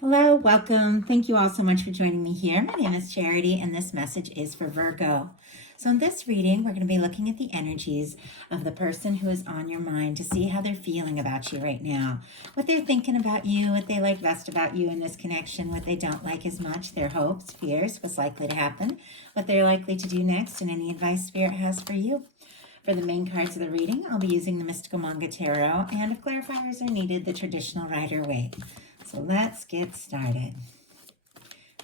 Hello, welcome. Thank you all so much for joining me here. My name is Charity, and this message is for Virgo. So, in this reading, we're going to be looking at the energies of the person who is on your mind to see how they're feeling about you right now, what they're thinking about you, what they like best about you in this connection, what they don't like as much, their hopes, fears, what's likely to happen, what they're likely to do next, and any advice Spirit has for you. For the main cards of the reading, I'll be using the Mystical Manga Tarot, and if clarifiers are needed, the traditional Rider-Waite. So let's get started.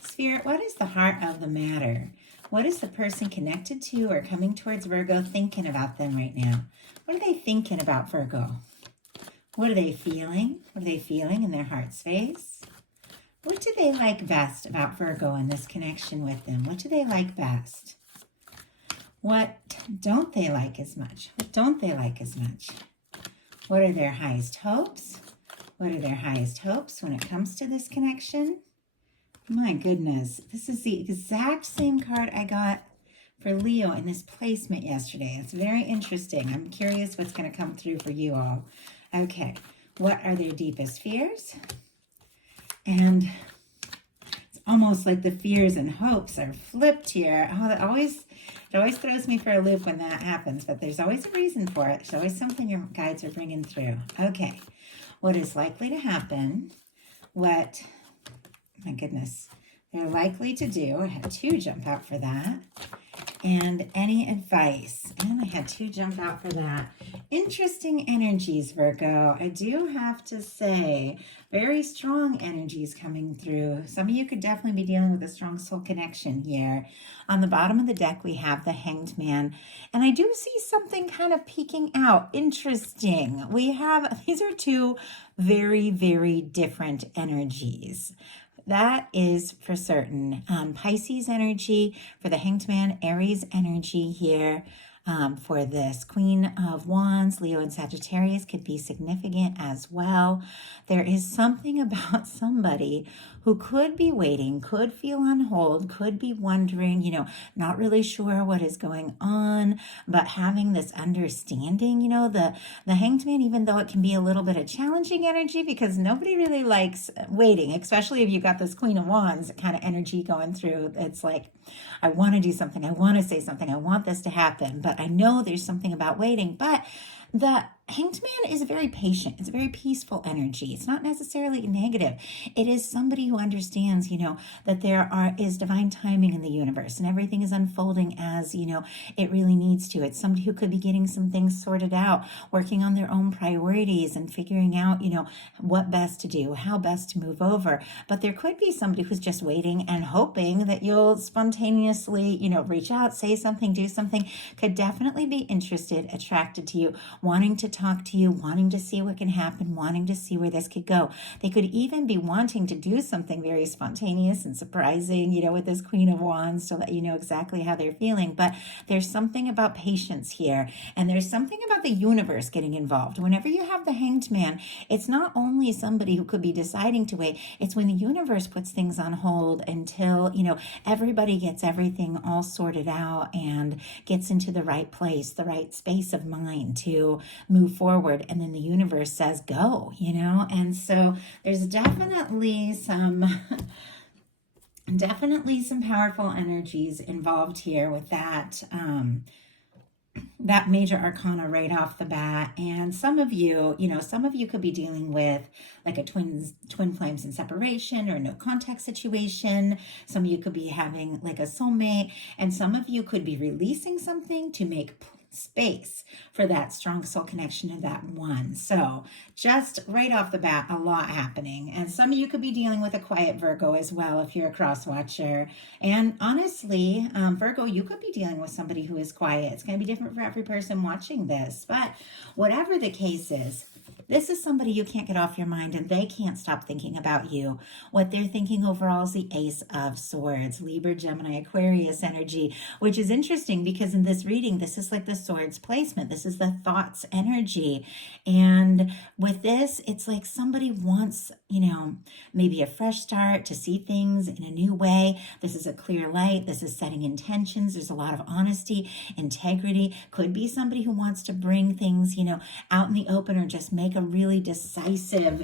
Spirit, what is the heart of the matter? What is the person connected to or coming towards Virgo thinking about them right now? What are they thinking about Virgo? What are they feeling? What are they feeling in their heart space? What do they like best about Virgo in this connection with them? What do they like best? What don't they like as much? What don't they like as much? What are their highest hopes? What are their highest hopes when it comes to this connection? My goodness, this is the exact same card I got for Leo in this placement yesterday. It's very interesting. I'm curious what's going to come through for you all. Okay, what are their deepest fears? And it's almost like the fears and hopes are flipped here. Oh, it always throws me for a loop when that happens, but there's always a reason for it. There's always something your guides are bringing through. Okay. What is likely to happen, what, my goodness, they're likely to do. I had two jump out for that. And any advice. And I had two jump out for that. Interesting energies, Virgo. I do have to say, very strong energies coming through. Some of you could definitely be dealing with a strong soul connection here. On the bottom of the deck, we have the Hanged Man. And I do see something kind of peeking out. Interesting. These are two very, very different energies. That is for certain. Pisces energy for the Hanged Man, Aries energy here for this Queen of Wands, Leo and Sagittarius could be significant as well. There is something about somebody who could be waiting, could feel on hold, could be wondering, not really sure what is going on, but having this understanding, the Hanged Man, even though it can be a little bit of challenging energy because nobody really likes waiting, especially if you got this Queen of Wands kind of energy going through. It's like, I want to do something. I want to say something. I want this to happen, but I know there's something about waiting. But the Hanged Man is very patient. It's a very peaceful energy. It's not necessarily negative. It is somebody who understands, that there is divine timing in the universe and everything is unfolding as, it really needs to. It's somebody who could be getting some things sorted out, working on their own priorities and figuring out, what best to do, how best to move over. But there could be somebody who's just waiting and hoping that you'll spontaneously, reach out, say something, do something, could definitely be interested, attracted to you, wanting to talk to you, wanting to see what can happen, wanting to see where this could go. They could even be wanting to do something very spontaneous and surprising, with this Queen of Wands to let you know exactly how they're feeling. But there's something about patience here, and there's something about the universe getting involved. Whenever you have the Hanged Man, it's not only somebody who could be deciding to wait, it's when the universe puts things on hold until, everybody gets everything all sorted out and gets into the right place, the right space of mind to move forward, and then the universe says go, and so there's definitely some powerful energies involved here with that major arcana right off the bat. And some of you could be dealing with like a twin flames in separation or no contact situation. Some of you could be having like a soulmate, and some of you could be releasing something to make space for that strong soul connection of that one. So just right off the bat, a lot happening. And some of you could be dealing with a quiet Virgo as well if you're a cross watcher. And honestly, Virgo, you could be dealing with somebody who is quiet. It's going to be different for every person watching this. But whatever the case is, this is somebody you can't get off your mind, and they can't stop thinking about you. What they're thinking overall is the Ace of Swords, Libra, Gemini, Aquarius energy, which is interesting because in this reading, this is like the swords placement. This is the thoughts energy. And with this, it's like somebody wants, maybe a fresh start, to see things in a new way. This is a clear light. This is setting intentions. There's a lot of honesty, integrity. Could be somebody who wants to bring things, out in the open, or just make a really decisive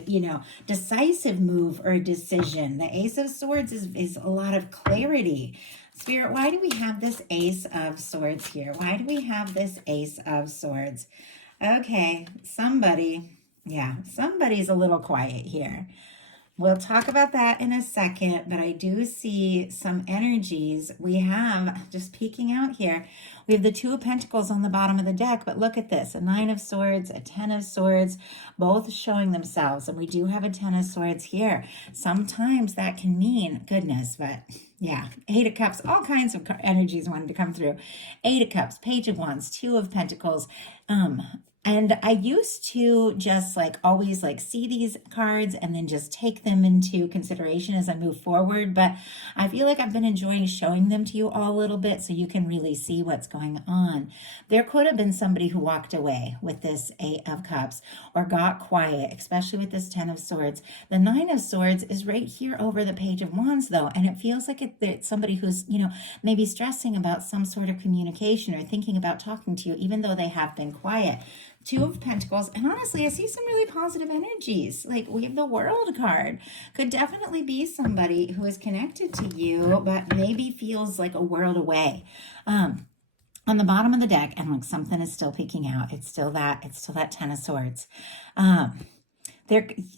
move or a decision. The Ace of Swords is a lot of clarity. Spirit, why do we have this Ace of Swords here? Why do we have this Ace of Swords? Okay, somebody's a little quiet here. We'll talk about that in a second, but I do see some energies. We have, just peeking out here, we have the Two of Pentacles on the bottom of the deck, but look at this, a Nine of Swords, a Ten of Swords, both showing themselves, and we do have a Ten of Swords here. Sometimes that can mean goodness, but yeah, Eight of Cups, all kinds of energies wanted to come through. Eight of Cups, Page of Wands, Two of Pentacles, and I used to just always see these cards and then just take them into consideration as I move forward. But I feel like I've been enjoying showing them to you all a little bit so you can really see what's going on. There could have been somebody who walked away with this Eight of Cups or got quiet, especially with this Ten of Swords. The Nine of Swords is right here over the Page of Wands though. And it feels like it's somebody who's, maybe stressing about some sort of communication or thinking about talking to you, even though they have been quiet. Two of Pentacles, and honestly, I see some really positive energies. We have the World card. Could definitely be somebody who is connected to you, but maybe feels like a world away. On the bottom of the deck, and something is still peeking out. It's still that Ten of Swords.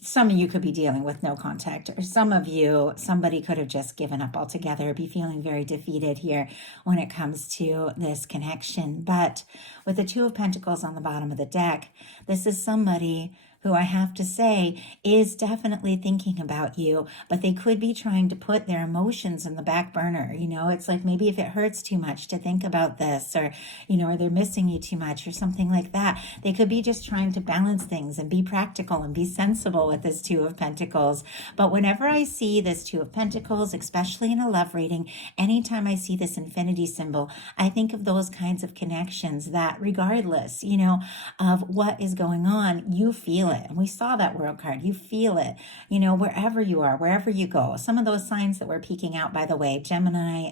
Some of you could be dealing with no contact, or somebody could have just given up altogether, be feeling very defeated here when it comes to this connection. But with the Two of Pentacles on the bottom of the deck, this is somebody who I have to say is definitely thinking about you, but they could be trying to put their emotions in the back burner. It's maybe if it hurts too much to think about this, or, or they're missing you too much or something like that, they could be just trying to balance things and be practical and be sensible with this Two of Pentacles. But whenever I see this Two of Pentacles, especially in a love reading, anytime I see this infinity symbol, I think of those kinds of connections that regardless, of what is going on, you feel it. And we saw that World card. You feel it, wherever you are, wherever you go. Some of those signs that were peeking out, by the way, Gemini,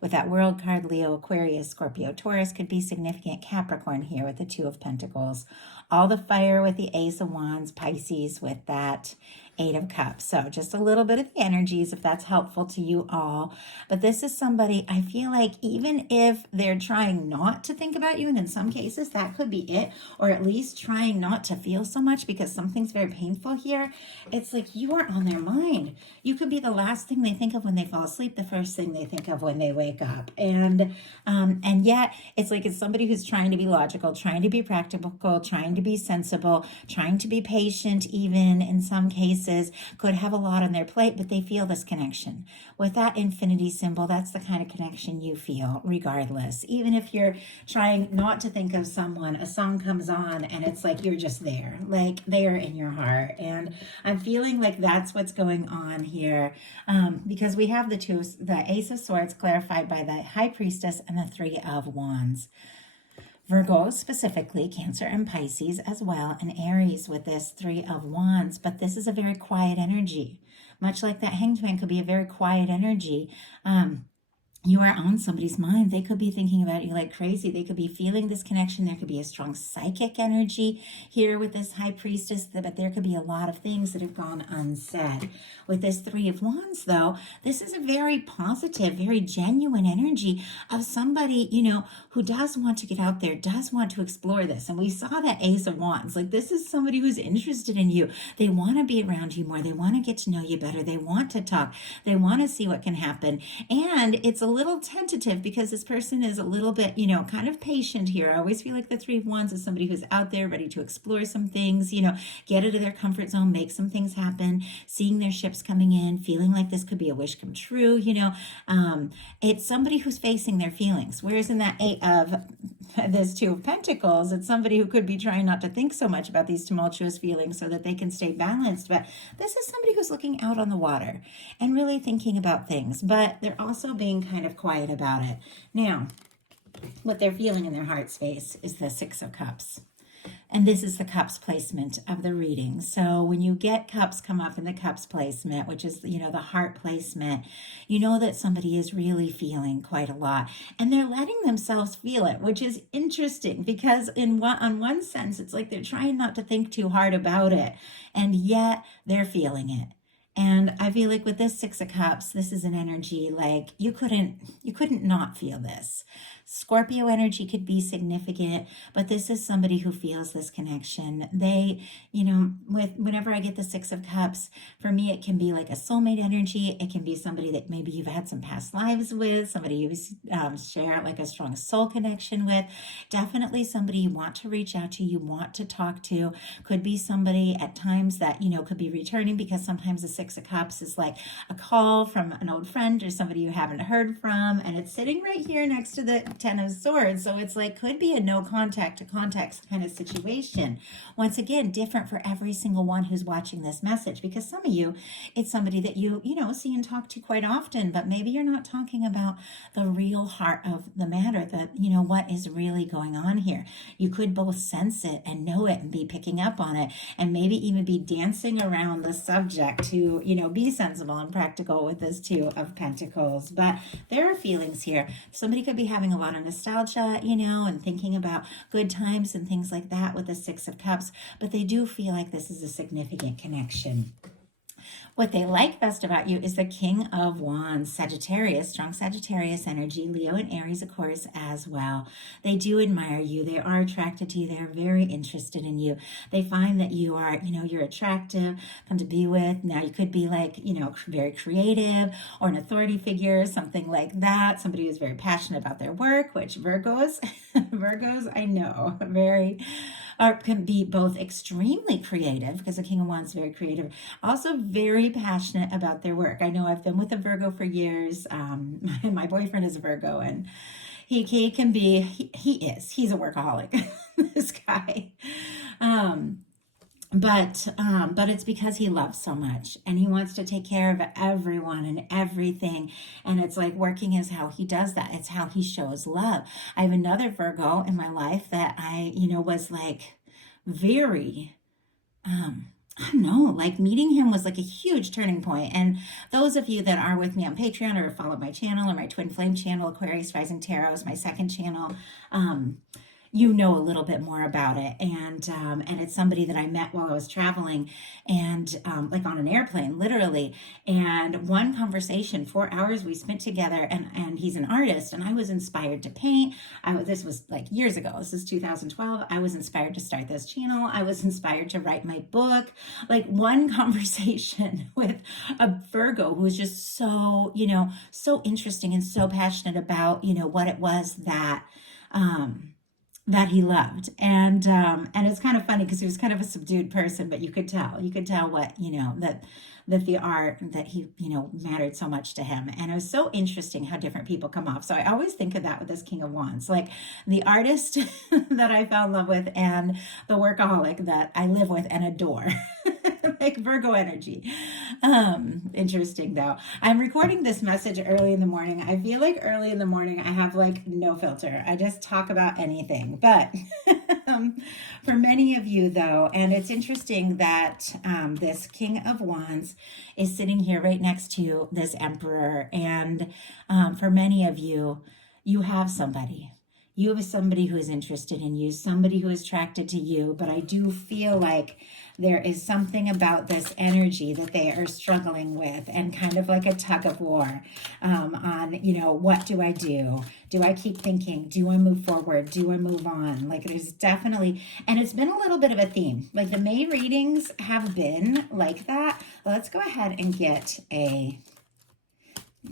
with that World card, Leo, Aquarius, Scorpio, Taurus could be significant. Capricorn here with the Two of Pentacles. All the fire with the Ace of Wands, Pisces with that Eight of Cups. So just a little bit of the energies, if that's helpful to you all. But this is somebody, I feel like even if they're trying not to think about you, and in some cases that could be it, or at least trying not to feel so much because something's very painful here, it's you are on their mind. You could be the last thing they think of when they fall asleep, the first thing they think of when they wake up. And yet it's somebody who's trying to be logical, trying to be practical, trying to be sensible, trying to be patient, even in some cases, could have a lot on their plate, but they feel this connection. With that infinity symbol, that's the kind of connection you feel regardless. Even if you're trying not to think of someone, a song comes on and it's you're just there, they are in your heart. And I'm feeling that's what's going on here, because we have the Ace of Swords clarified by the High Priestess and the Three of Wands. Virgo specifically, Cancer and Pisces as well, and Aries with this Three of Wands. But this is a very quiet energy. Much like that Hanged Man could be a very quiet energy. You are on somebody's mind. They could be thinking about you like crazy. They could be feeling this connection. There could be a strong psychic energy here with this High Priestess, but there could be a lot of things that have gone unsaid. With this Three of Wands, though, this is a very positive, very genuine energy of somebody, who does want to get out there, does want to explore this. And we saw that Ace of Wands. This is somebody who's interested in you. They want to be around you more. They want to get to know you better. They want to talk. They want to see what can happen. And it's a little tentative because this person is a little bit, kind of patient here. I always feel like the Three of Wands is somebody who's out there ready to explore some things, get out of their comfort zone, make some things happen, seeing their ships coming in, feeling like this could be a wish come true, it's somebody who's facing their feelings. Whereas in that this Two of Pentacles, it's somebody who could be trying not to think so much about these tumultuous feelings so that they can stay balanced. But this is somebody who's looking out on the water and really thinking about things, but they're also being kind of quiet about it. Now, what they're feeling in their heart space is the Six of Cups. And this is the cups placement of the reading. So when you get cups come up in the cups placement, which is, the heart placement, you know that somebody is really feeling quite a lot, and they're letting themselves feel it, which is interesting because on one sense, it's like they're trying not to think too hard about it, and yet they're feeling it. And I feel like with this Six of Cups, this is an energy like you couldn't not feel this. Scorpio energy could be significant, but this is somebody who feels this connection. They, whenever I get the Six of Cups, for me, it can be like a soulmate energy. It can be somebody that maybe you've had some past lives with, somebody you share like a strong soul connection with. Definitely somebody you want to reach out to, you want to talk to. Could be somebody at times that, could be returning, because sometimes the Six of Cups is like a call from an old friend or somebody you haven't heard from, and it's sitting right here next to the Ten of Swords. So it's like, could be a no contact to contact kind of situation. Once again, different for every single one who's watching this message, because some of you, it's somebody that you see and talk to quite often, but maybe you're not talking about the real heart of the matter, that, what is really going on here. You could both sense it and know it and be picking up on it, and maybe even be dancing around the subject to, be sensible and practical with this Two of Pentacles. But there are feelings here. Somebody could be having a lot of nostalgia, and thinking about good times and things like that with the Six of Cups, but they do feel like this is a significant connection. What they like best about you is the King of Wands, Sagittarius, strong Sagittarius energy, Leo and Aries, of course, as well. They do admire you. They are attracted to you. They're very interested in you. They find that you are, you're attractive, fun to be with. Now, you could be like, very creative, or an authority figure, something like that. Somebody who's very passionate about their work, which Virgos, I know, can be both extremely creative, because the King of Wands is very creative, also very passionate about their work. I know I've been with a Virgo for years. My boyfriend is a Virgo, and he can be, he's a workaholic, this guy. But it's because he loves so much, and he wants to take care of everyone and everything. And it's like working is how he does that. It's how he shows love. I have another Virgo in my life that I, was like very, I don't know, like meeting him was like a huge turning point. And those of you that are with me on Patreon or follow my channel, or my Twin Flame channel, Aquarius Rising Tarot is my second channel, you know a little bit more about it. And it's somebody that I met while I was traveling, and like on an airplane, literally. And one conversation, 4 hours we spent together, and he's an artist, and I was inspired to paint. This was like years ago. This is 2012. I was inspired to start this channel. I was inspired to write my book. Like one conversation with a Virgo who was just so, so interesting and so passionate about, what it was that he loved. And it's kind of funny because he was kind of a subdued person, but you could tell what, that the art, that he, mattered so much to him. And it was so interesting how different people come off. So I always think of that with this King of Wands, like the artist that I fell in love with, and the workaholic that I live with and adore. Like Virgo energy. Interesting though. I'm recording this message early in the morning. I feel like early in the morning I have like no filter. I just talk about anything. But for many of you though, and it's interesting that this King of Wands is sitting here right next to this Emperor. And for many of you, you have somebody. You have somebody who is interested in you, somebody who is attracted to you. But I do feel like there is something about this energy that they are struggling with, and kind of like a tug of war on, what do I do? Do I keep thinking? Do I move forward? Do I move on? Like there's definitely, and it's been a little bit of a theme. Like the May readings have been like that. Let's go ahead and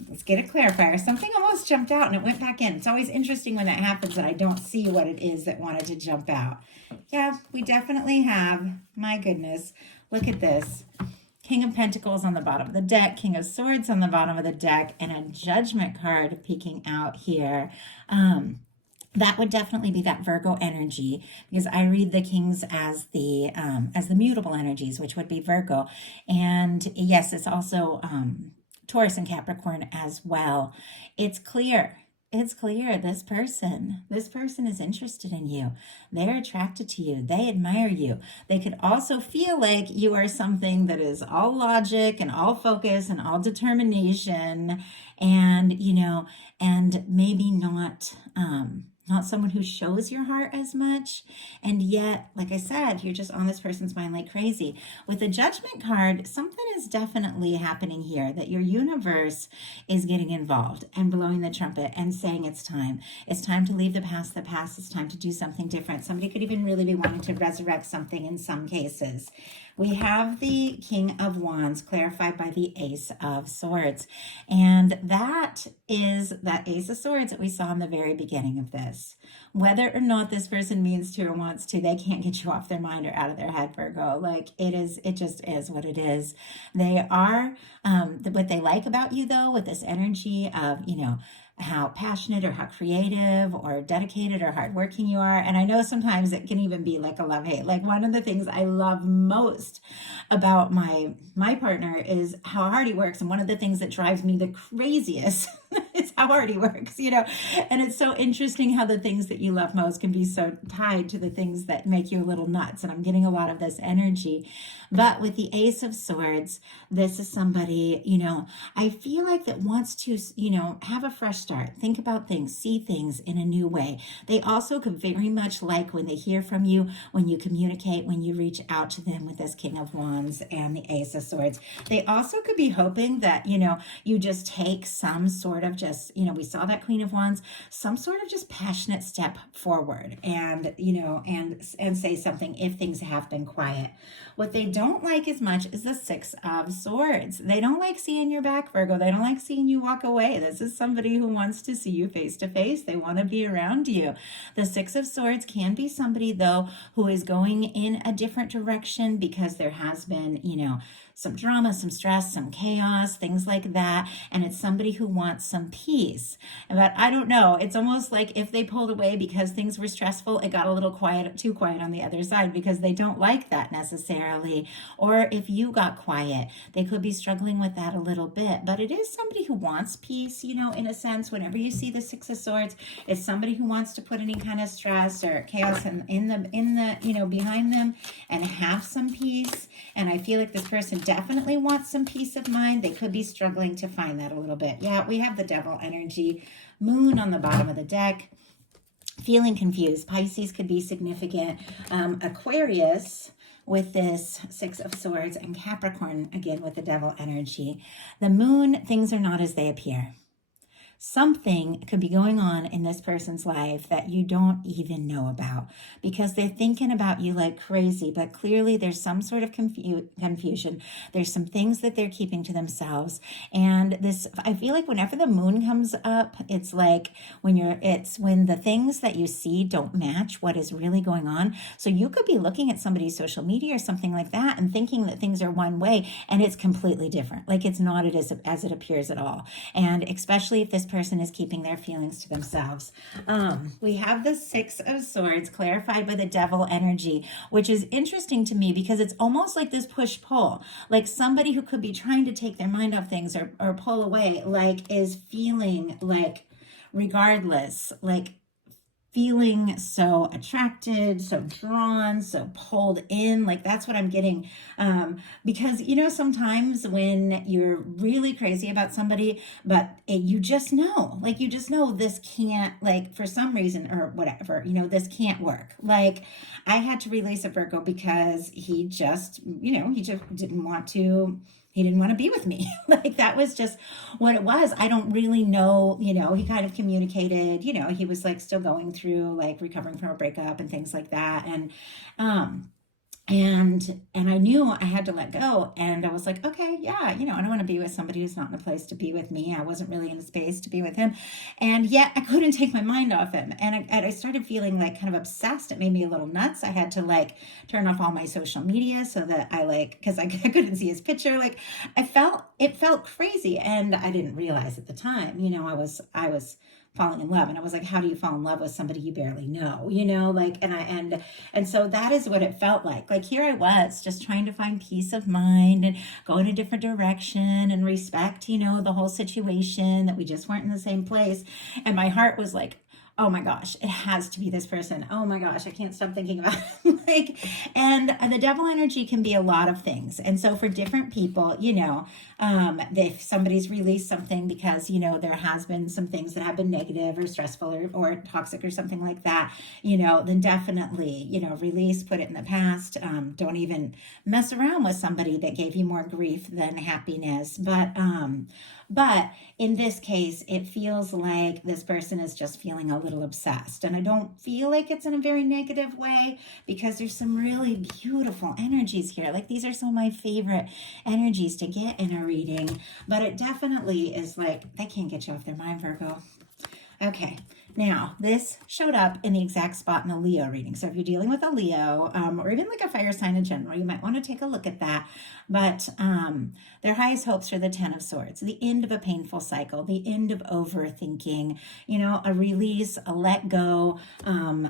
let's get a clarifier. Something almost jumped out and it went back in. It's always interesting when that happens and I don't see what it is that wanted to jump out. Yeah, we definitely have. My goodness. Look at this. King of Pentacles on the bottom of the deck, King of Swords on the bottom of the deck, and a Judgment card peeking out here. That would definitely be that Virgo energy, because I read the kings as the mutable energies, which would be Virgo. And yes, it's also Taurus and Capricorn as well. It's clear It's clear this person is interested in you. They're attracted to you. They admire you. They could also feel like you are something that is all logic and all focus and all determination, and and maybe not someone who shows your heart as much. And yet, like I said, you're just on this person's mind like crazy. With the Judgment card, something is definitely happening here, that your universe is getting involved and blowing the trumpet and saying it's time. It's time to leave the past. It's time to do something different. Somebody could even really be wanting to resurrect something in some cases. We have the King of Wands clarified by the Ace of Swords. And that is that Ace of Swords that we saw in the very beginning of this. Whether or not this person means to or wants to, they can't get you off their mind or out of their head, Virgo. Like it just is what it is. They are, what they like about you though, with this energy of, how passionate or how creative or dedicated or hardworking you are. And I know sometimes it can even be like a love-hate. Like one of the things I love most about my partner is how hard he works. And one of the things that drives me the craziest is how hard he works, And it's so interesting how the things that you love most can be so tied to the things that make you a little nuts. And I'm getting a lot of this energy. But with the Ace of Swords, this is somebody, I feel like that wants to, have a fresh start, think about things, see things in a new way. They also could very much like when they hear from you, when you communicate, when you reach out to them with this King of Wands and the Ace of Swords. They also could be hoping that, you just take some sort of just, we saw that Queen of Wands, some sort of just passionate step forward and, and say something if things have been quiet. What they don't like as much is the Six of Swords. They don't like seeing your back, Virgo. They don't like seeing you walk away. This is somebody who wants to see you face to face. They want to be around you. The Six of Swords can be somebody, though, who is going in a different direction because there has been, some drama, some stress, some chaos, things like that. And it's somebody who wants some peace. But I don't know. It's almost like if they pulled away because things were stressful, it got a little too quiet on the other side because they don't like that necessarily. Or if you got quiet, they could be struggling with that a little bit. But it is somebody who wants peace, in a sense. Whenever you see the Six of Swords, it's somebody who wants to put any kind of stress or chaos in the behind them and have some peace. And I feel like this person definitely wants some peace of mind. They could be struggling to find that a little bit. Yeah, we have the Devil energy, Moon on the bottom of the deck, feeling confused. Pisces could be significant. Aquarius with this Six of Swords, and Capricorn again with the Devil energy. The Moon, things are not as they appear. Something could be going on in this person's life that you don't even know about because they're thinking about you like crazy, but clearly there's some sort of confusion. There's some things that they're keeping to themselves. And I feel like whenever the moon comes up, it's like when the things that you see don't match what is really going on. So you could be looking at somebody's social media or something like that and thinking that things are one way and it's completely different. Like it's not as it appears at all. And especially if this person is keeping their feelings to themselves. We have the Six of Swords clarified by the Devil energy, which is interesting to me because it's almost like this push-pull, like somebody who could be trying to take their mind off things or pull away, like is feeling like regardless, like feeling so attracted, so drawn, so pulled in. Like that's what I'm getting. Because, sometimes when you're really crazy about somebody, but you just know this can't, like for some reason or whatever, this can't work. Like I had to release a Virgo because he just didn't want to. He didn't want to be with me. Like that was just what it was. I don't really know, he kind of communicated, he was like still going through like recovering from a breakup and things like that. And I knew I had to let go. And I was like, okay, yeah, I don't want to be with somebody who's not in a place to be with me. I wasn't really in a space to be with him. And yet I couldn't take my mind off him. And I started feeling like kind of obsessed. It made me a little nuts. I had to like turn off all my social media so that because I couldn't see his picture. Like it felt crazy. And I didn't realize at the time, I was falling in love. And I was like, how do you fall in love with somebody you barely know? You know, like, and so that is what it felt like. Like here I was just trying to find peace of mind and go in a different direction and respect, you know, the whole situation, that we just weren't in the same place. And my heart was like, oh my gosh, it has to be this person. Oh my gosh, I can't stop thinking about it. Like, and the devil energy can be a lot of things. And so for different people, you know, if somebody's released something because, you know, there has been some things that have been negative or stressful or toxic or something like that, you know, then definitely, you know, release, put it in the past. Don't even mess around with somebody that gave you more grief than happiness. But in this case, it feels like this person is just feeling a little obsessed. And I don't feel like it's in a very negative way, because there's some really beautiful energies here. Like these are some of my favorite energies to get in a reading. But it definitely is like, they can't get you off their mind, Virgo. Okay, now this showed up in the exact spot in a Leo reading. So if you're dealing with a Leo, or even like a fire sign in general, you might want to take a look at that. But their highest hopes are the Ten of Swords, the end of a painful cycle, the end of overthinking, you know, a release, a let go,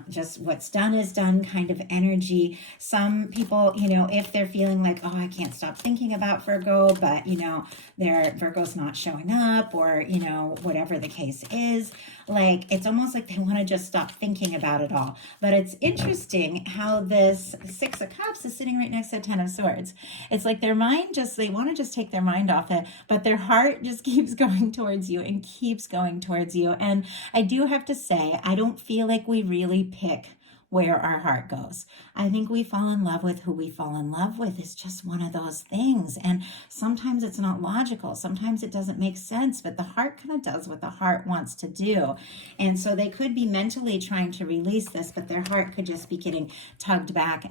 just what's done is done kind of energy. Some people, you know, if they're feeling like, oh, I can't stop thinking about Virgo, but, you know, their Virgo's not showing up, or, you know, whatever the case is, like it's almost like they want to just stop thinking about it all. But it's interesting how this Six of Cups is sitting right next to the Ten of Swords. It's like their mind just, they want to just take their mind off it, but their heart just keeps going towards you and keeps going towards you. And I do have to say, I don't feel like we really pick where our heart goes. I think we fall in love with who we fall in love with. It's just one of those things. And sometimes it's not logical. Sometimes it doesn't make sense, but the heart kind of does what the heart wants to do. And so they could be mentally trying to release this, but their heart could just be getting tugged back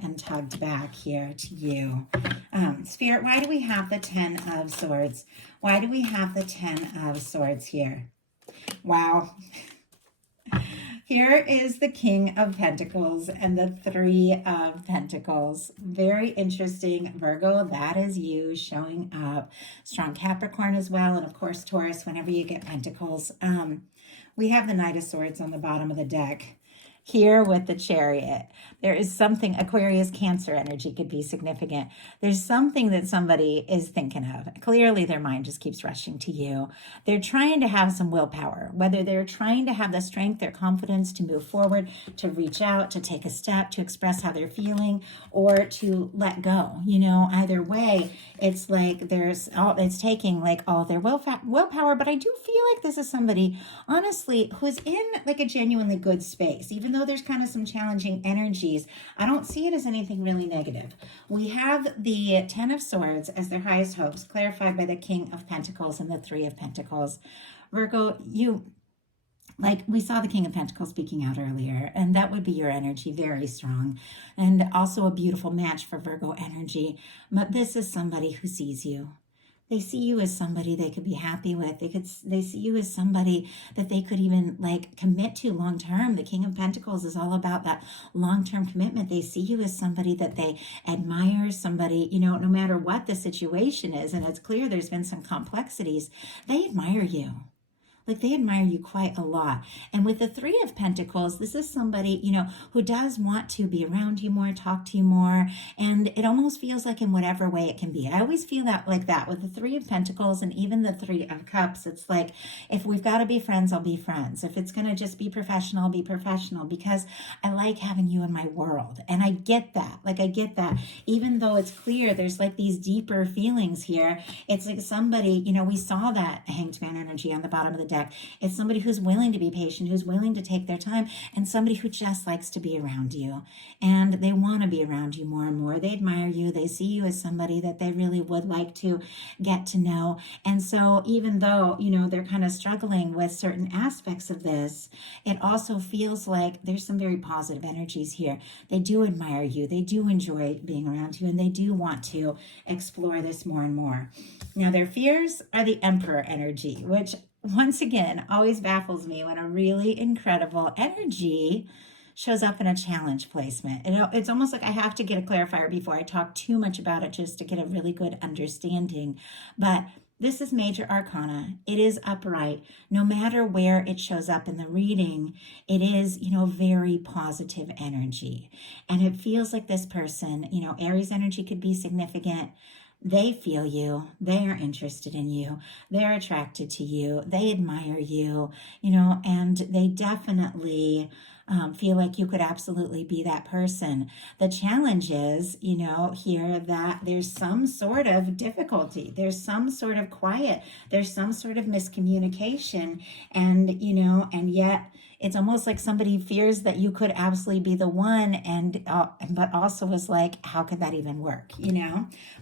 here to you. Spirit, why do we have the Ten of Swords? Why do we have the Ten of Swords here? Wow. Here is the King of Pentacles and the Three of Pentacles. Very interesting, Virgo. That is you showing up. Strong Capricorn as well. And of course, Taurus, whenever you get Pentacles. We have the Knight of Swords on the bottom of the deck. Here with the Chariot, there is something, Aquarius, Cancer energy could be significant. There's something that somebody is thinking of. Clearly, their mind just keeps rushing to you. They're trying to have some willpower, whether they're trying to have the strength or confidence to move forward, to reach out, to take a step, to express how they're feeling, or to let go. You know, either way, it's like it's taking like all their willpower. But I do feel like this is somebody, honestly, who's in like a genuinely good space, even though there's kind of some challenging energies. I don't see it as anything really negative. We have the Ten of Swords as their highest hopes, clarified by the King of Pentacles and the Three of Pentacles. Virgo, like we saw the King of Pentacles speaking out earlier, and that would be your energy, very strong, and also a beautiful match for Virgo energy. But this is somebody who sees you. They see you as somebody they could be happy with. They see you as somebody that they could even like commit to long term. The King of Pentacles is all about that long-term commitment. They see you as somebody that they admire, somebody, you know, no matter what the situation is, and it's clear there's been some complexities, they admire you. Like they admire you quite a lot. And with the Three of Pentacles, this is somebody, you know, who does want to be around you more, talk to you more. And it almost feels like in whatever way it can be. I always feel that like that with the Three of Pentacles and even the Three of Cups. It's like, if we've got to be friends, I'll be friends. If it's going to just be professional, I'll be professional, because I like having you in my world. And I get that. Like I get that. Even though it's clear there's like these deeper feelings here. It's like somebody, you know, we saw that Hanged Man energy on the bottom of the deck. It's somebody who's willing to be patient, who's willing to take their time, and somebody who just likes to be around you. And they want to be around you more and more. They admire you. They see you as somebody that they really would like to get to know. And so even though, you know, they're kind of struggling with certain aspects of this, it also feels like there's some very positive energies here. They do admire you. They do enjoy being around you, and they do want to explore this more and more. Now, their fears are the Emperor energy, which once again always baffles me when a really incredible energy shows up in a challenge placement. It's almost like I have to get a clarifier before I talk too much about it, just to get a really good understanding. But This is major arcana. It is upright. No matter where it shows up in the reading, it is, very positive energy. And it feels like this person, Aries energy could be significant. They feel you. They are interested in you. They're attracted to you. They admire you, and they definitely feel like you could absolutely be that person. The challenge is, here that there's some sort of difficulty. There's some sort of quiet. There's some sort of miscommunication. And, and yet it's almost like somebody fears that you could absolutely be the one, and but also is like, how could that even work,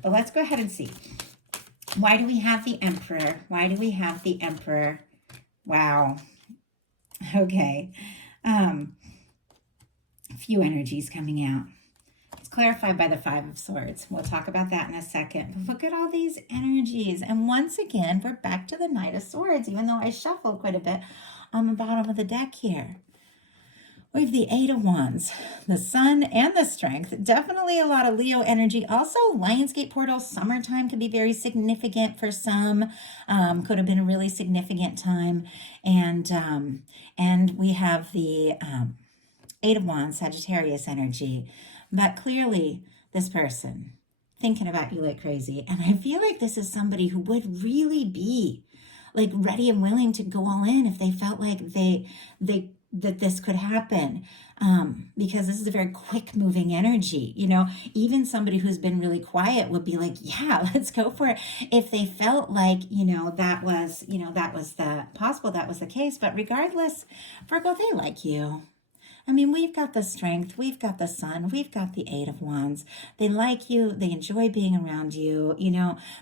But let's go ahead and see. Why do we have the Emperor? Why do we have the Emperor? Wow. Okay. A few energies coming out. It's clarified by the Five of Swords. We'll talk about that in a second. But look at all these energies. And once again, we're back to the Knight of Swords, even though I shuffled quite a bit on the bottom of the deck here. We have the Eight of Wands, the Sun, and the Strength. Definitely a lot of Leo energy. Also, Lionsgate portal, summertime could be very significant for some. Could have been a really significant time. And we have the Eight of Wands, Sagittarius energy. But clearly, this person thinking about you like crazy. And I feel like this is somebody who would really be like ready and willing to go all in if they felt like that this could happen, because this is a very quick moving energy. Even somebody who's been really quiet would be like, yeah, let's go for it, if they felt like that was the case. But regardless, Virgo, they like you. I mean, we've got the Strength, we've got the Sun, we've got the Eight of Wands. They like you, they enjoy being around you,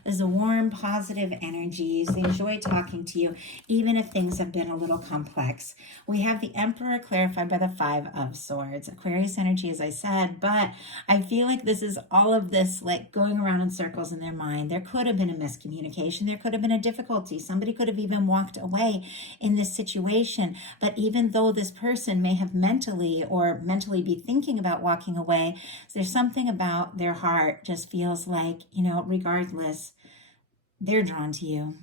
there's a warm, positive energies. They enjoy talking to you, even if things have been a little complex. We have the Emperor clarified by the Five of Swords. Aquarius energy, as I said, but I feel like this is all of this like going around in circles in their mind. There could have been a miscommunication. There could have been a difficulty. Somebody could have even walked away in this situation. But even though this person may have mentally be thinking about walking away, there's something about their heart just feels like, regardless, they're drawn to you.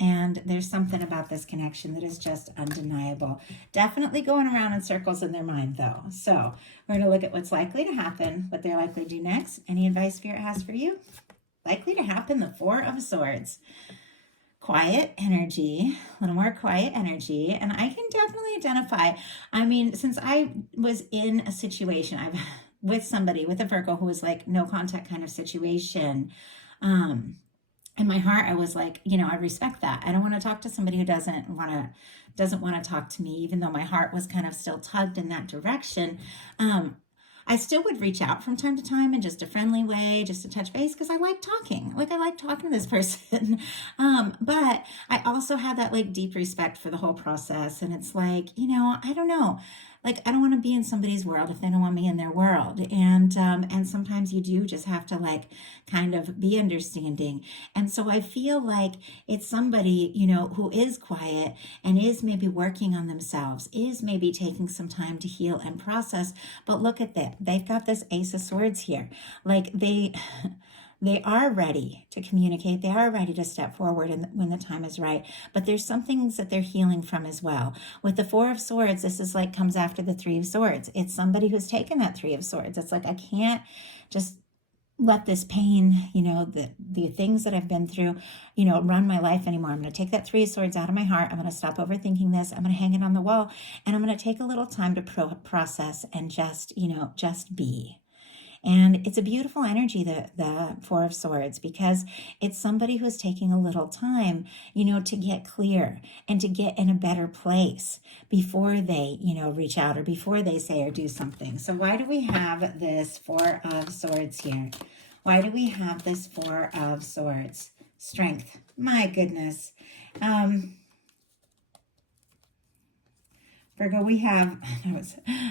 And there's something about this connection that is just undeniable. Definitely going around in circles in their mind, though. So we're going to look at what's likely to happen, what they're likely to do next. Any advice Spirit has for you? Likely to happen, the Four of Swords. Quiet energy, a little more quiet energy. And I can definitely identify, since I was in a situation, with somebody, with a Virgo who was like no contact kind of situation, in my heart, I was like, I respect that. I don't want to talk to somebody who doesn't want to talk to me, even though my heart was kind of still tugged in that direction. I still would reach out from time to time in just a friendly way, just to touch base, because I like talking. Like, I like talking to this person. But I also have that like deep respect for the whole process. And it's like, I don't know. Like, I don't want to be in somebody's world if they don't want me in their world. And sometimes you do just have to like kind of be understanding. And so I feel like it's somebody, who is quiet and is maybe working on themselves, is maybe taking some time to heal and process. But look at that. They've got this Ace of Swords here. Like they are ready to communicate. They are ready to step forward when the time is right. But there's some things that they're healing from as well. With the Four of Swords, this is like comes after the Three of Swords. It's somebody who's taken that Three of Swords. It's like, I can't just let this pain, the things that I've been through, run my life anymore. I'm going to take that Three of Swords out of my heart. I'm going to stop overthinking this. I'm going to hang it on the wall, and I'm going to take a little time to process and just be. And it's a beautiful energy, the Four of Swords, because it's somebody who's taking a little time, to get clear and to get in a better place before they, reach out or before they say or do something. So why do we have this Four of Swords here? Why do we have this Four of Swords? Strength. My goodness. Virgo, we have,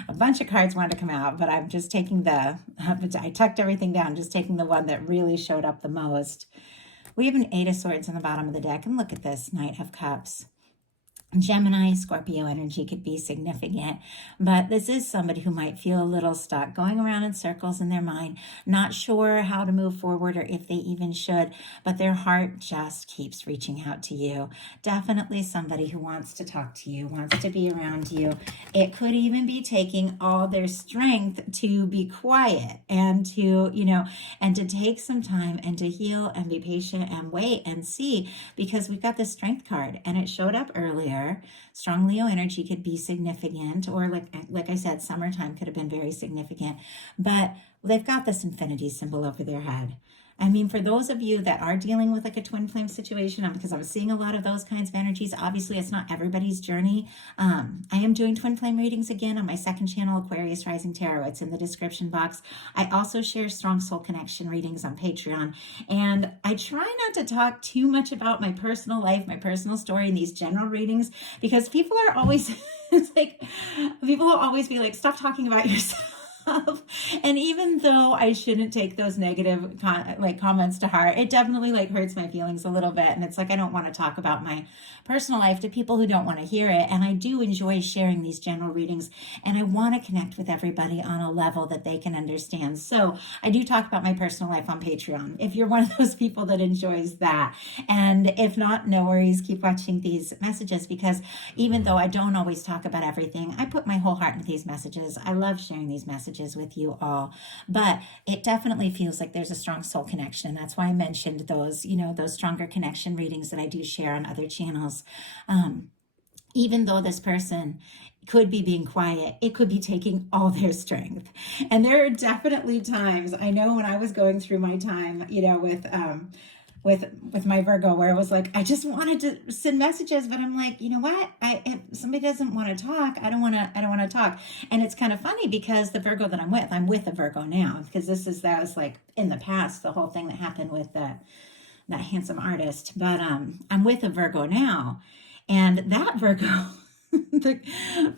a bunch of cards wanted to come out, but I'm just taking I tucked everything down, just taking the one that really showed up the most. We have an Eight of Swords on the bottom of the deck, and look at this, Knight of Cups. Gemini, Scorpio energy could be significant, but this is somebody who might feel a little stuck, going around in circles in their mind, not sure how to move forward or if they even should, but their heart just keeps reaching out to you. Definitely somebody who wants to talk to you, wants to be around you. It could even be taking all their strength to be quiet and to, and to take some time and to heal and be patient and wait and see, because we've got the strength card and it showed up earlier. Strong Leo energy could be significant, or like I said, summertime could have been very significant, but they've got this infinity symbol over their head. I mean, for those of you that are dealing with like a twin flame situation, because I was seeing a lot of those kinds of energies, obviously it's not everybody's journey. I am doing twin flame readings again on my second channel, Aquarius Rising Tarot. It's in the description box. I also share strong soul connection readings on Patreon. And I try not to talk too much about my personal life, my personal story in these general readings, because people are always, it's like, people will always be like, stop talking about yourself. And even though I shouldn't take those negative comments to heart, it definitely hurts my feelings a little bit. And it's like, I don't want to talk about my personal life to people who don't want to hear it. And I do enjoy sharing these general readings, and I want to connect with everybody on a level that they can understand. So I do talk about my personal life on Patreon, if you're one of those people that enjoys that. And if not, no worries, keep watching these messages, because even though I don't always talk about everything, I put my whole heart into these messages. I love sharing these messages with you all, but it definitely feels like there's a strong soul connection. That's why I mentioned those, those stronger connection readings that I do share on other channels. Even though this person could be being quiet, it could be taking all their strength. And there are definitely times, I know when I was going through my time, with my Virgo, where it was like, I just wanted to send messages, but I'm like, you know what? If somebody doesn't want to talk, I don't want to talk. And it's kind of funny, because the Virgo that I'm with a Virgo now, because that was like in the past, the whole thing that happened with that handsome artist. But I'm with a Virgo now, and that Virgo,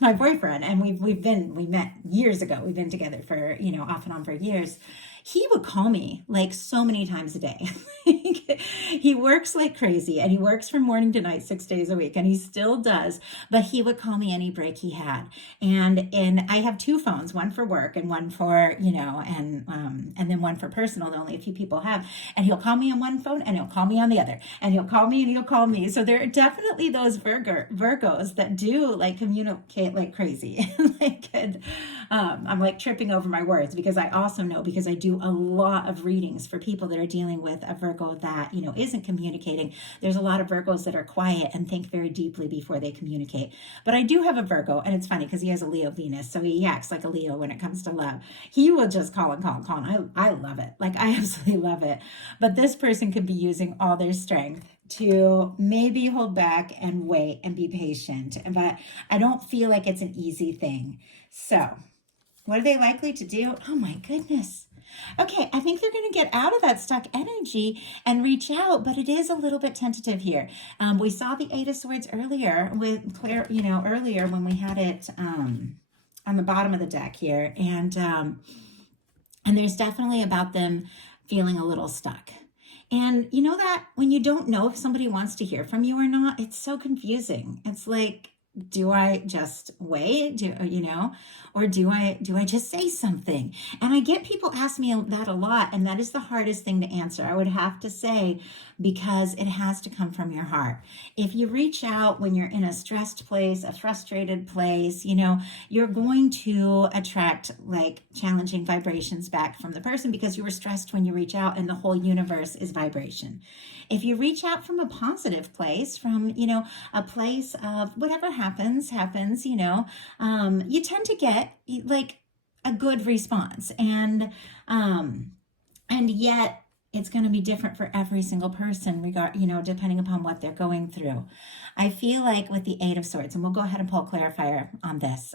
my boyfriend, and we met years ago. We've been together for, off and on for years. He would call me like so many times a day. He works like crazy, and he works from morning to night 6 days a week, and he still does, but he would call me any break he had. And I have two phones, one for work and one for, and then one for personal that only a few people have. And he'll call me on one phone and he'll call me on the other, and he'll call me and he'll call me. So there are definitely those Virgos that do like communicate like crazy. I'm like tripping over my words, because I also know, because I do a lot of readings for people that are dealing with a Virgo that, isn't communicating. There's a lot of Virgos that are quiet and think very deeply before they communicate. But I do have a Virgo, and it's funny because he has a Leo Venus, so he acts like a Leo when it comes to love. He will just call and call and call, and I love it. Like, I absolutely love it. But this person could be using all their strength to maybe hold back and wait and be patient. But I don't feel like it's an easy thing. So what are they likely to do? Oh my goodness. Okay, I think they're going to get out of that stuck energy and reach out, but it is a little bit tentative here. We saw the Eight of Swords earlier with Claire, earlier when we had it on the bottom of the deck here. And there's definitely about them feeling a little stuck. And you know that when you don't know if somebody wants to hear from you or not, it's so confusing. It's like, do I just wait? Or do I just say something? And I get people ask me that a lot, and that is the hardest thing to answer, I would have to say, because it has to come from your heart. If you reach out when you're in a stressed place, a frustrated place, you're going to attract like challenging vibrations back from the person, because you were stressed when you reach out, and the whole universe is vibration. If you reach out from a positive place, from, a place of whatever happens, you tend to get like a good response. And yet it's going to be different for every single person, depending upon what they're going through. I feel like with the Eight of Swords, and we'll go ahead and pull a clarifier on this.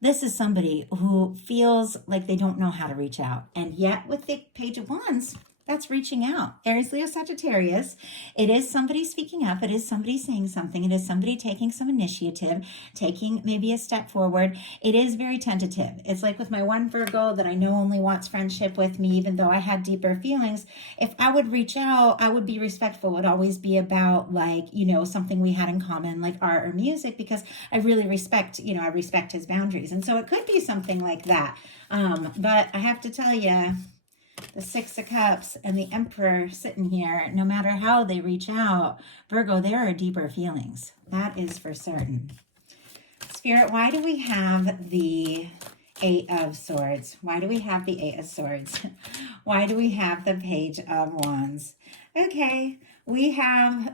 This is somebody who feels like they don't know how to reach out. And yet with the Page of Wands, That's reaching out. Aries, Leo, Sagittarius. It is somebody speaking up. It is somebody saying something. It is somebody taking some initiative, taking maybe a step forward. It is very tentative. It's like with my one Virgo that I know only wants friendship with me, even though I had deeper feelings. If I would reach out, I would be respectful. It would always be about like, something we had in common, like art or music, because I really respect, I respect his boundaries. And so it could be something like that. But I have to tell you, the Six of Cups and the Emperor sitting here, no matter how they reach out, Virgo, there are deeper feelings. That is for certain. Spirit, why do we have the Eight of Swords? Why do we have the Eight of Swords? Why do we have the Page of Wands? Okay, we have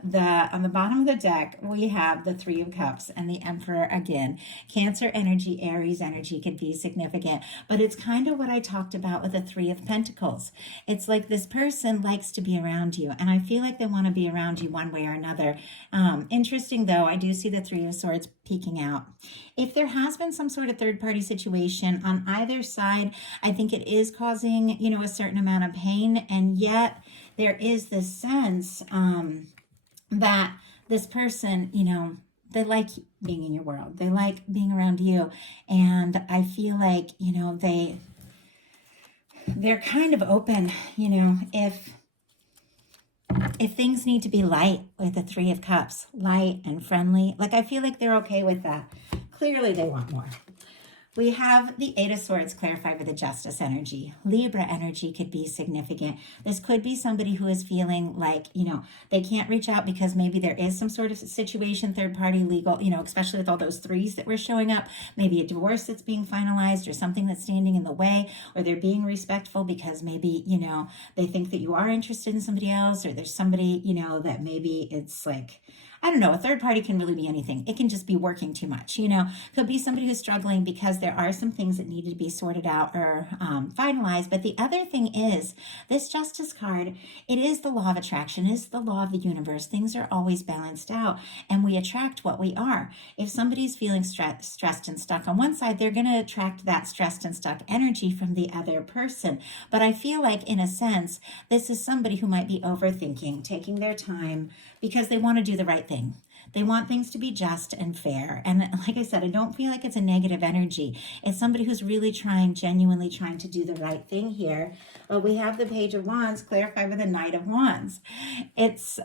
on the bottom of the deck, we have the Three of Cups and the Emperor again. Cancer energy, Aries energy could be significant, but it's kind of what I talked about with the Three of Pentacles. It's like this person likes to be around you, and I feel like they want to be around you one way or another. Interesting though, I do see the Three of Swords peeking out. If there has been some sort of third-party situation on either side, I think it is causing, a certain amount of pain, and yet there is this sense that this person, they like being in your world. They like being around you. And I feel like, they're kind of open, if things need to be light with the Three of Cups, light and friendly, like I feel like they're okay with that. Clearly they want more. We have the Eight of Swords clarified with the Justice energy. Libra energy could be significant. This could be somebody who is feeling like, they can't reach out because maybe there is some sort of situation, third party legal, especially with all those threes that were showing up, maybe a divorce that's being finalized or something that's standing in the way, or they're being respectful because maybe, they think that you are interested in somebody else, or there's somebody, that maybe it's like, I don't know, a third party can really be anything. It can just be working too much, Could be somebody who's struggling because there are some things that need to be sorted out or finalized. But the other thing is, this Justice card, it is the law of attraction, it is the law of the universe. Things are always balanced out, and we attract what we are. If somebody's feeling stressed and stuck on one side, they're going to attract that stressed and stuck energy from the other person. But I feel like, in a sense, this is somebody who might be overthinking, taking their time, because they want to do the right thing. They want things to be just and fair. And like I said, I don't feel like it's a negative energy. It's somebody who's really genuinely trying to do the right thing here. But we have the Page of Wands clarified with the Knight of Wands. It's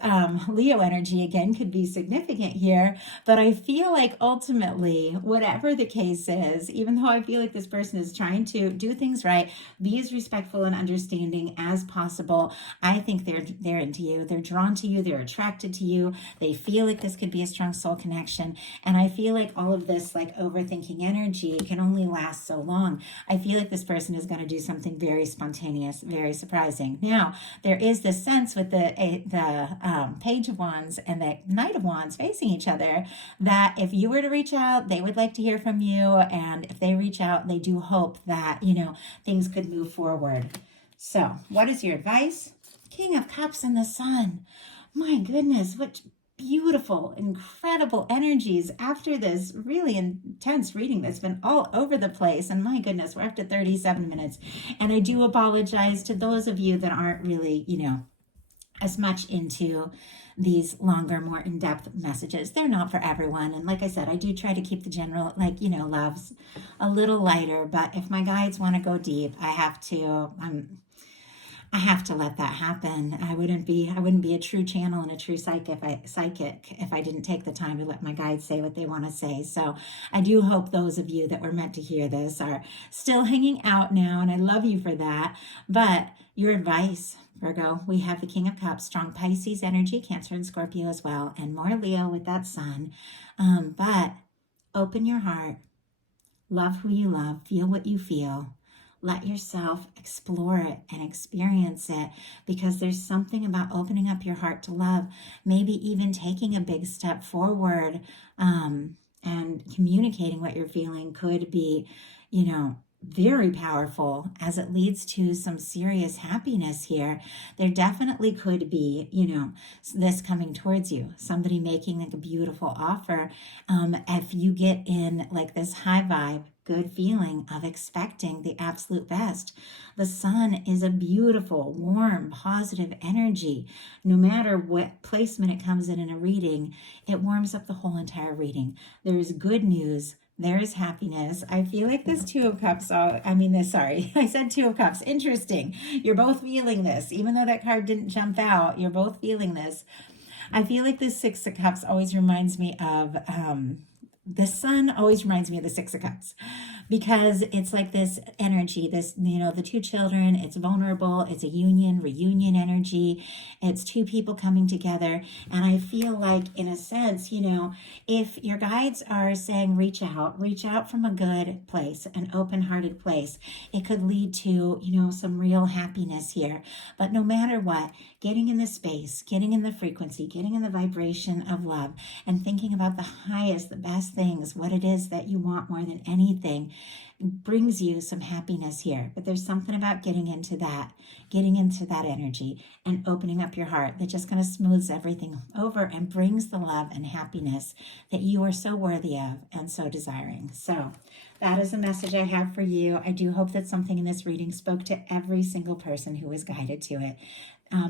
Leo energy, again, could be significant here. But I feel like ultimately, whatever the case is, even though I feel like this person is trying to do things right, be as respectful and understanding as possible, I think they're into you. They're drawn to you. They're attracted to you. They feel like this could be a strong soul connection. And I feel like all of this like overthinking energy can only last so long. I feel like this person is going to do something very spontaneous, very surprising. Now, there is this sense with the Page of Wands and the Knight of Wands facing each other that if you were to reach out, they would like to hear from you. And if they reach out, they do hope that, things could move forward. So what is your advice? King of Cups and the Sun. My goodness, what beautiful, incredible energies after this really intense reading that's been all over the place. And my goodness, we're up to 37 minutes. And I do apologize to those of you that aren't really, as much into these longer, more in-depth messages. They're not for everyone. And like I said, I do try to keep the general, loves a little lighter. But if my guides want to go deep, I have to let that happen. I wouldn't be a true channel and a true psychic if I didn't take the time to let my guides say what they want to say. So I do hope those of you that were meant to hear this are still hanging out now, and I love you for that. But your advice, Virgo, we have the King of Cups, strong Pisces energy, Cancer and Scorpio as well, and more Leo with that Sun. But open your heart, love who you love, feel what you feel. Let yourself explore it and experience it, because there's something about opening up your heart to love, maybe even taking a big step forward and communicating what you're feeling could be, very powerful as it leads to some serious happiness here. There definitely could be, this coming towards you, somebody making like a beautiful offer. If you get in like this high vibe good feeling of expecting the absolute best. The sun is a beautiful, warm, positive energy. No matter what placement it comes in a reading, it warms up the whole entire reading. There is good news. There is happiness. I feel like this Two of Cups, I said Two of Cups. Interesting. You're both feeling this. Even though that card didn't jump out, you're both feeling this. I feel like the Six of Cups always reminds me of the sun always reminds me of the Six of Cups, because it's like this energy, this, the two children, it's vulnerable, it's a reunion energy, it's two people coming together. And I feel like, in a sense, if your guides are saying reach out from a good place, an open-hearted place, it could lead to, some real happiness here. But no matter what, getting in the space, getting in the frequency, getting in the vibration of love, and thinking about the highest, the best things, what it is that you want more than anything, brings you some happiness here. But there's something about getting into that energy and opening up your heart that just kind of smooths everything over and brings the love and happiness that you are so worthy of and so desiring. So that is a message I have for you. I do hope that something in this reading spoke to every single person who was guided to it.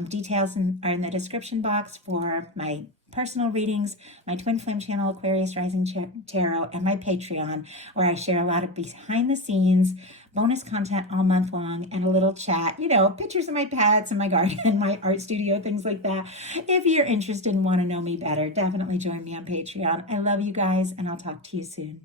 Details are in the description box for my personal readings, my Twin Flame channel, Aquarius Rising Tarot, and my Patreon, where I share a lot of behind the scenes, bonus content all month long, and a little chat, pictures of my pets and my garden, my art studio, things like that. If you're interested and want to know me better, definitely join me on Patreon. I love you guys, and I'll talk to you soon.